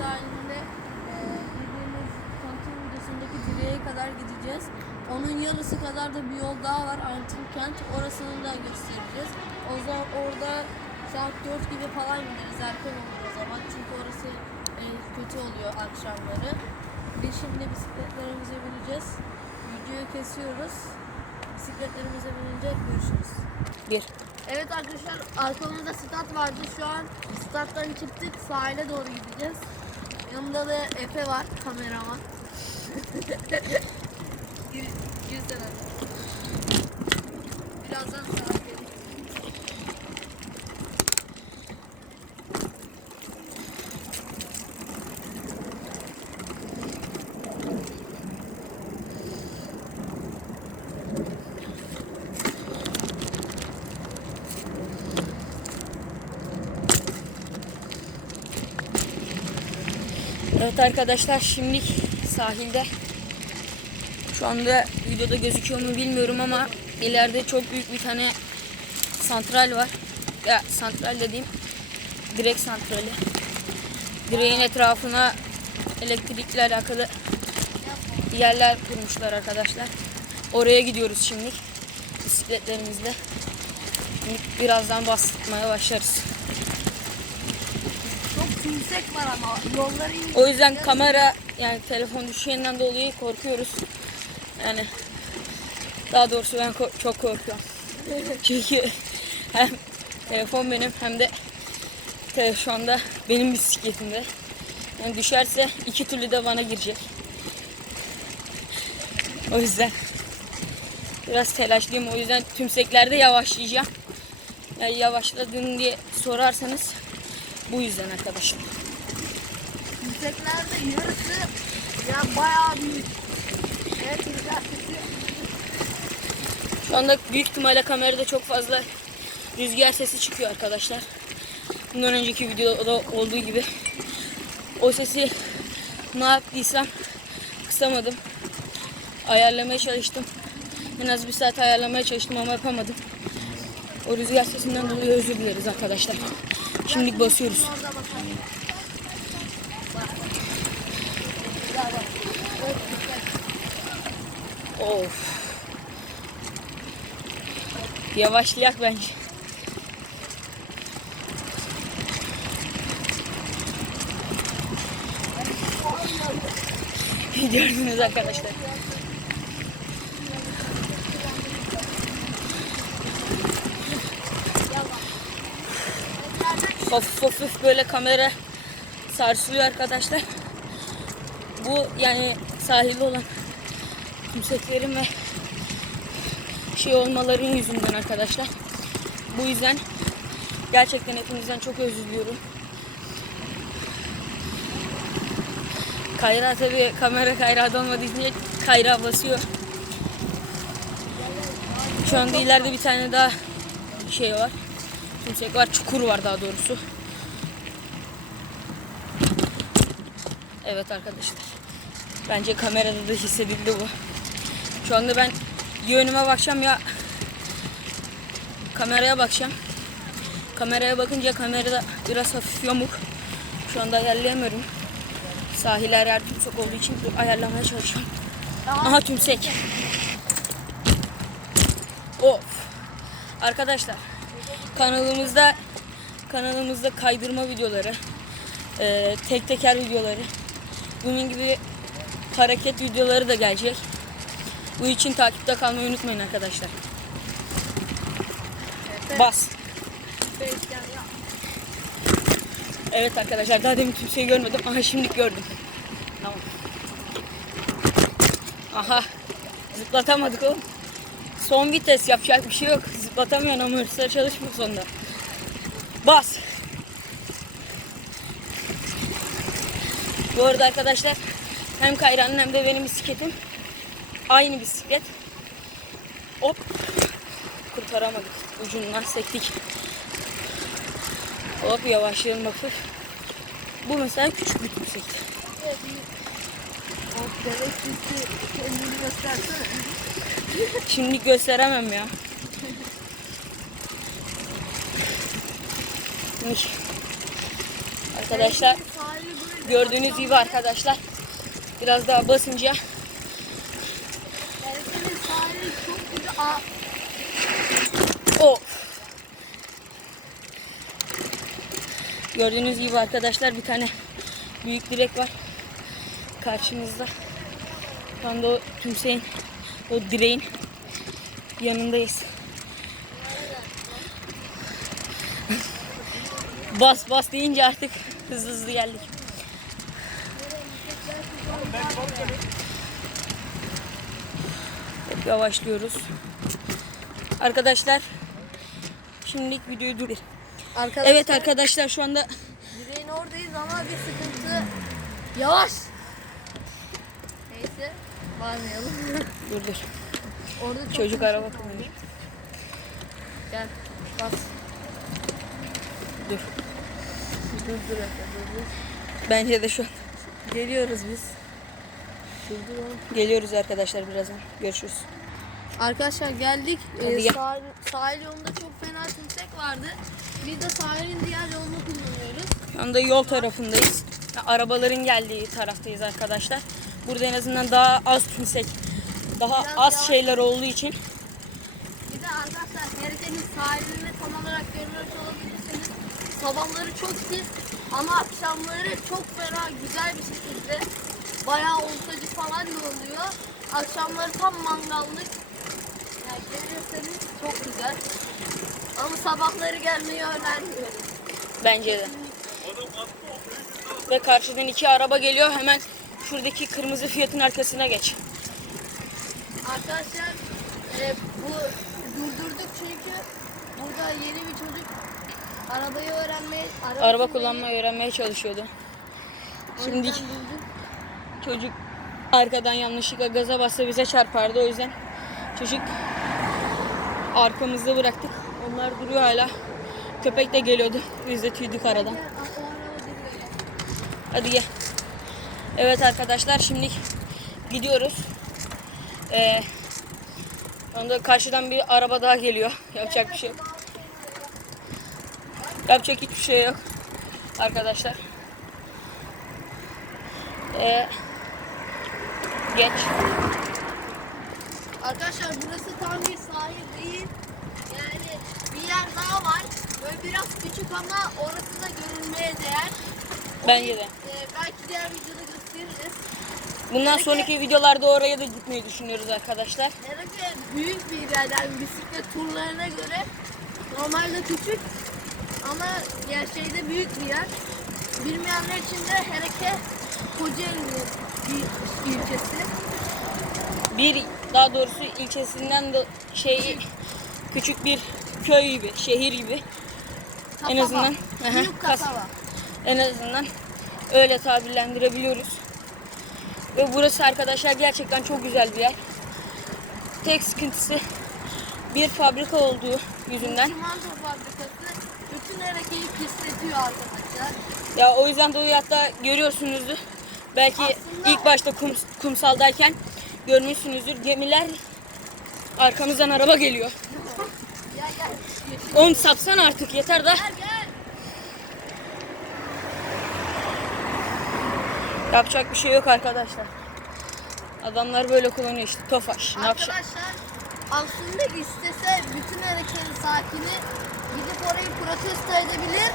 sahilinde e, bildiğiniz tanıtım videosundaki direğe kadar gideceğiz. Onun yarısı kadar da bir yol daha var Antin Kent. Orasını da göstereceğiz. O zaman orada saat 4 gibi falan gideriz. Erken olur o zaman. Çünkü orası e, kötü oluyor akşamları. Biz şimdi bisikletlerimize bineceğiz. Videoyu kesiyoruz. Bisikletlerimize binince görüşürüz. Bir. Evet arkadaşlar arkamızda stat vardı. Şu an stat'tan çıktık sahile doğru gideceğiz. Yanımda da Efe var kameraman. Gir, girsene. Birazdan sahile. Evet arkadaşlar şimdi sahilde. Şu anda videoda gözüküyor mu bilmiyorum ama ileride çok büyük bir tane santral var. Ya santral dediğim direk santrali. Direğin etrafına elektrikle alakalı yerler kurmuşlar arkadaşlar. Oraya gidiyoruz şimdi bisikletlerimizle. Birazdan basmaya başlarız. Yüksek var ama yolları iyi. O yüzden kamera yani telefon düşeceğinden dolayı korkuyoruz. Yani daha doğrusu ben ko- çok korkuyorum. Çünkü hem telefon benim hem de te- şu anda benim bisikletimde. Yani düşerse iki türlü de bana girecek. O yüzden biraz telaşlıyım. O yüzden tümseklerde yavaşlayacağım. Yani yavaşladın diye sorarsanız bu yüzden arkadaşlar. Yükseklerde yarısı ya bayağı büyük. Evet güzel. Şu anda büyük ihtimalle kamerada çok fazla rüzgar sesi çıkıyor arkadaşlar. Bundan önceki videoda olduğu gibi. O sesi ne yaptıysam kısamadım. Ayarlamaya çalıştım. En az bir saat ayarlamaya çalıştım ama yapamadım. O rüzgar sesinden dolayı özür dileriz arkadaşlar. Şimdi basıyoruz. Orada bakalım. Bak. Ya bak. Evet, dikkat. Of. Yavaşlayak bence. Gördünüz arkadaşlar. Hafif hafif böyle kamera sarsılıyor arkadaşlar. Bu yani sahilde olan yükseklerin ve şey olmaların yüzünden arkadaşlar. Bu yüzden gerçekten hepinizden çok özür diliyorum. Kayra tabi kamera kayrada olmadığı için kayra basıyor. Şu anda ileride bir tane daha şey var. Tümsek var, çukur var daha doğrusu. Evet arkadaşlar. Bence kamerada da hissedildi bu. Şu anda ben ya önüme bakacağım ya kameraya bakacağım. Kameraya bakınca kamerada biraz hafif yamuk. Şu anda ayarlayamıyorum. Sahil her yer tümsek olduğu için ayarlamaya çalışıyorum. Aha tümsek. Of. Arkadaşlar kanalımızda kanalımızda kaydırma videoları, e, tek teker videoları, bunun gibi hareket videoları da gelecek. Bu için takipte kalmayı unutmayın arkadaşlar. Bas. Evet arkadaşlar daha demin kimseyi görmedim. Aha şimdi gördüm. Tamam. Aha. Zıplatamadık oğlum. Son vites yapacak bir şey yok. Zıplatamıyorsun ama hırslar çalışmıyor sonunda. Bas. Bu arada arkadaşlar hem Kayra'nın hem de benim bisikletim aynı bisiklet. Hop. Kurtaramadık. Ucundan sektik. Hop yavaşlayalım baktık. Bu mesela küçük bir bisiklet. Şimdi gösteremem ya. Arkadaşlar. Gördüğünüz gibi arkadaşlar. Biraz daha basınca Ereke'nin sahili çok güzel. Aa. Gördüğünüz gibi arkadaşlar bir tane büyük direk var. Karşımızda. Şu anda o tümseyin, o direğin yanındayız. bas bas deyince artık hızlı hızlı geldik. Yavaşlıyoruz. Arkadaşlar şimdilik videoyu dur. Arkadaşlar, Evet arkadaşlar şu anda Direğin oradayız ama bir sıkıntı. Yavaş. Neyse. Varmayalım. dur dur. Orada çok Çocuk araba kullanıyor. Gel. Bas. Dur. Dur dur Efe dur dur. Bence de şu an Geliyoruz biz. Geliyoruz arkadaşlar birazdan. Görüşürüz. Arkadaşlar geldik. Ee, gel. sahil, sahil yolunda çok fena tümsek vardı. Biz de sahilin diğer yolunu kullanıyoruz. Şu anda yol tarafındayız. Arabaların geldiği taraftayız arkadaşlar. Burada en azından daha az tümsek, daha Biraz az şeyler olduğu için Bir de arkadaşlar Herke'nin sahilini tam olarak görmüş olabilirsiniz. Sabahları çok pis ama akşamları çok fena güzel bir şekilde bayağı oltacı falan da oluyor. Akşamları tam mangallık. Gelirseniz çok güzel. Ama sabahları gelmeyi önermiyorum. bence de. Ve karşıdan iki araba geliyor. Hemen şuradaki kırmızı fiyatın arkasına geç. Arkadaşlar e, bu durdurduk çünkü burada yeni bir çocuk arabayı öğrenmeye araba, Araba kullanmayı öğrenmeye çalışıyordu. Şimdi çocuk arkadan yanlışlıkla gaza bassa bize çarpardı. O yüzden çocuk arkamızda bıraktık. Onlar duruyor hala. Köpek de geliyordu. Biz de tüydük aradan. Hadi gel. Evet arkadaşlar şimdi gidiyoruz. Ee, onda karşıdan bir araba daha geliyor. Yapacak bir şey yok. Yapacak hiçbir şey yok. Arkadaşlar. Ee, geç. Arkadaşlar burası tam bir sahil değil. Yani bir yer daha var. Böyle biraz küçük ama orası da görülmeye değer. Bence de. e, belki diğer videoda gösteririz. Bundan sonraki videolarda oraya da gitmeyi düşünüyoruz arkadaşlar. Herhalde büyük bir yer yani bisiklet turlarına göre normalde küçük ama gerçeğde büyük bir yer. Bilmeyenler için de Hereke Kocaeli bir ilçesi. Bir daha doğrusu ilçesinden de şey küçük bir köy gibi, şehir gibi. En Kasaba. azından, aha, Büyük kas- kasaba. En azından öyle tabirlendirebiliyoruz. Ve burası arkadaşlar gerçekten çok güzel bir yer. Tek sıkıntısı bir fabrika olduğu yüzünden. Çimento fabrikası bütün Hereke'yi pisletiyor arkadaşlar. Ya o yüzden de hatta görüyorsunuzdur. Belki Aslında- ilk başta kum, kumsaldayken görmüşsünüzdür. Gemiler arkamızdan araba geliyor. Onu satsan artık yeter da. Yapacak bir şey yok arkadaşlar. Adamlar böyle kullanıyor işte. Tofaş. Arkadaşlar aslında istese bütün Hereke'nin sakini gidip orayı protesto edebilir.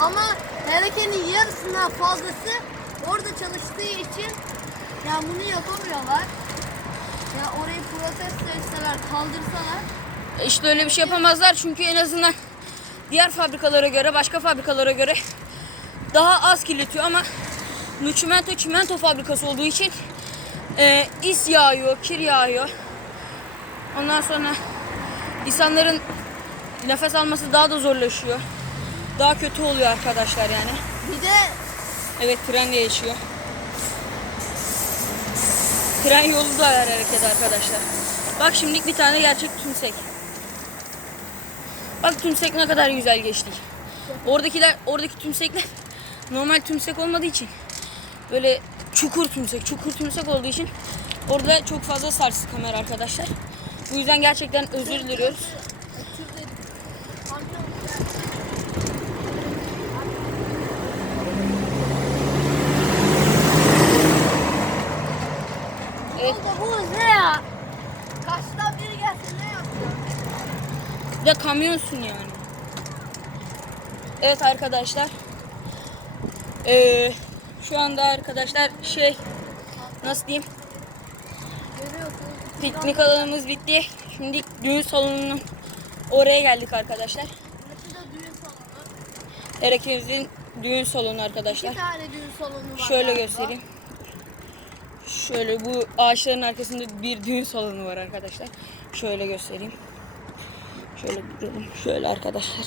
Ama Hereke'nin yarısından fazlası orada çalıştığı için yani bunu yapamıyorlar. Ya orayı protesto etseler, kaldırsalar İşte öyle bir şey yapamazlar çünkü en azından diğer fabrikalara göre, başka fabrikalara göre daha az kirletiyor ama bu çimento fabrikası olduğu için e, is yağıyor, kir yağıyor. Ondan sonra insanların nefes alması daha da zorlaşıyor. Daha kötü oluyor arkadaşlar yani. bir de Evet tren de geçiyor. Tren yolu da var hareket arkadaşlar. Bak şimdilik bir tane gerçek tümsek. Bak tümsek ne kadar güzel geçtik. Oradakiler, oradaki tümsekler normal tümsek olmadığı için böyle çukur tümsek, çukur tümsek olduğu için orada çok fazla sarsı kamera arkadaşlar. Bu yüzden gerçekten özür diliyoruz. Anlamıyorsun yani. Evet arkadaşlar. Ee, şu anda arkadaşlar şey nasıl diyeyim? Piknik alanımız bitti. Şimdi düğün salonunun oraya geldik arkadaşlar. Da düğün salonu. Herkesin düğün salonu arkadaşlar. İki tane düğün salonu var. Şöyle galiba. göstereyim. Şöyle bu ağaçların arkasında bir düğün salonu var arkadaşlar. Şöyle göstereyim. Şöyle gidelim. Şöyle arkadaşlar.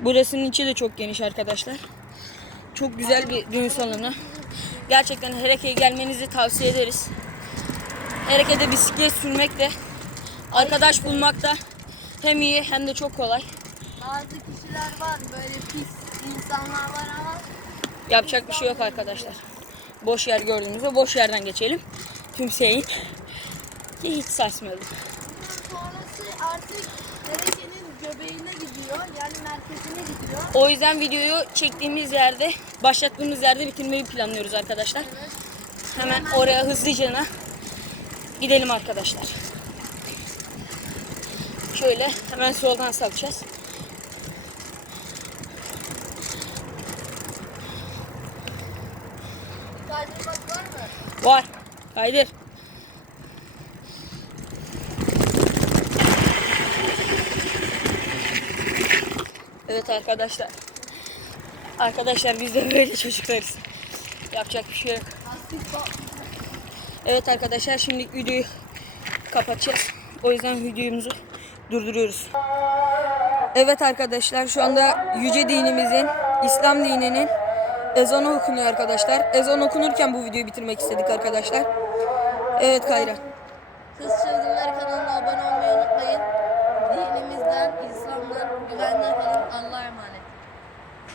Burasının içi de çok geniş arkadaşlar. Çok güzel bir düğün salonu. Gerçekten Hereke'ye gelmenizi tavsiye ederiz. Hereke'de bisiklet sürmek de arkadaş bulmak da hem iyi hem de çok kolay. Bazı kişiler var böyle pis insanlar var ama Yapacak bir şey yok arkadaşlar. Boş yer gördüğümüzde boş yerden geçelim. Kimseyin hiç saçmalık. Sonrası artık derekenin göbeğine gidiyor. Yani merkezine gidiyor. O yüzden videoyu çektiğimiz yerde, başlattığımız yerde bitirmeyi planlıyoruz arkadaşlar. Hemen oraya hızlıca gidelim arkadaşlar. Şöyle hemen soldan var mı? Var. Kaydır. Evet arkadaşlar. Arkadaşlar biz de böyle çocuklarız. Yapacak bir şey yok. Evet arkadaşlar şimdi videoyu kapatacağız. O yüzden videomuzu durduruyoruz. Evet arkadaşlar şu anda yüce dinimizin, İslam dininin ezanı okunuyor arkadaşlar. Ezan okunurken bu videoyu bitirmek istedik arkadaşlar. Evet Kayra. Kız Çılgınlar